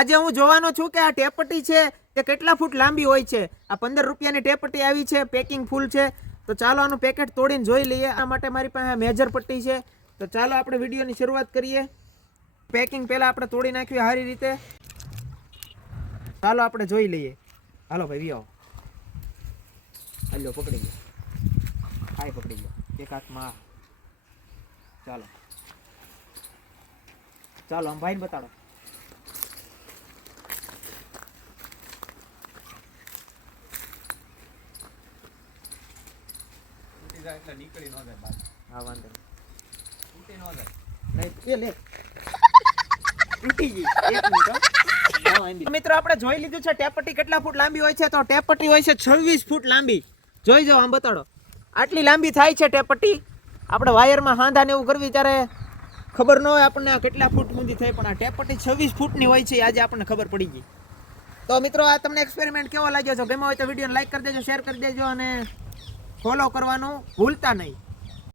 આજે હું જોવાનો છું કે આ ટેપટી છે તે કેટલા ફૂટ લાંબી હોય છે. આ 15 રૂપિયાની ટેપટી આવી છે, પેકિંગ ફૂલ છે. તો ચાલો આનું પેકેટ તોડીને જોઈ લઈએ. આ માટે મારી પાસે મેજર પટ્ટી છે. તો ચાલો આપણે વિડીયોની શરૂઆત કરીએ. પેકિંગ પહેલાં આપણે તોડી નાખ્યું સારી રીતે. ચાલો આપણે જોઈ લઈએ. હાલો ભાઈ આવો. હાલો પકડી ગયો. હાય પકડી ગયો. એક હાથમાં ચાલો ચાલો આમ ભાઈને બતાડો. નીકળી ન જાય બાદ. હા વાંધો તૂટી ન જાય. નહીં એ લે તૂટી ગઈ. એક મિનિટ મિત્રો આપણે જોઈ લીધું છે ટેપટી કેટલા ફૂટ લાંબી હોય છે. તો ટેપટી હોય છે 26 ફૂટ લાંબી. જોઈ જાઓ આમ બતાડો. આટલી લાંબી થાય છે ટેપટી. આપણે વાયરમાં હાંધા ને એવું કરવી ત્યારે ખબર ન હોય આપણને આ કેટલા ફૂટ સુધી થાય, પણ આ ટેપટી 26 ફૂટની હોય છે. આજે આપણને ખબર પડી ગઈ. તો મિત્રો આ તમને એક્સપેરિમેન્ટ કેવો લાગ્યો છે? ગમ્યો હોય તો વિડીયોને લાઈક કરી દેજો, શેર કરી દેજો અને ફોલો કરવાનું ભૂલતા નહીં.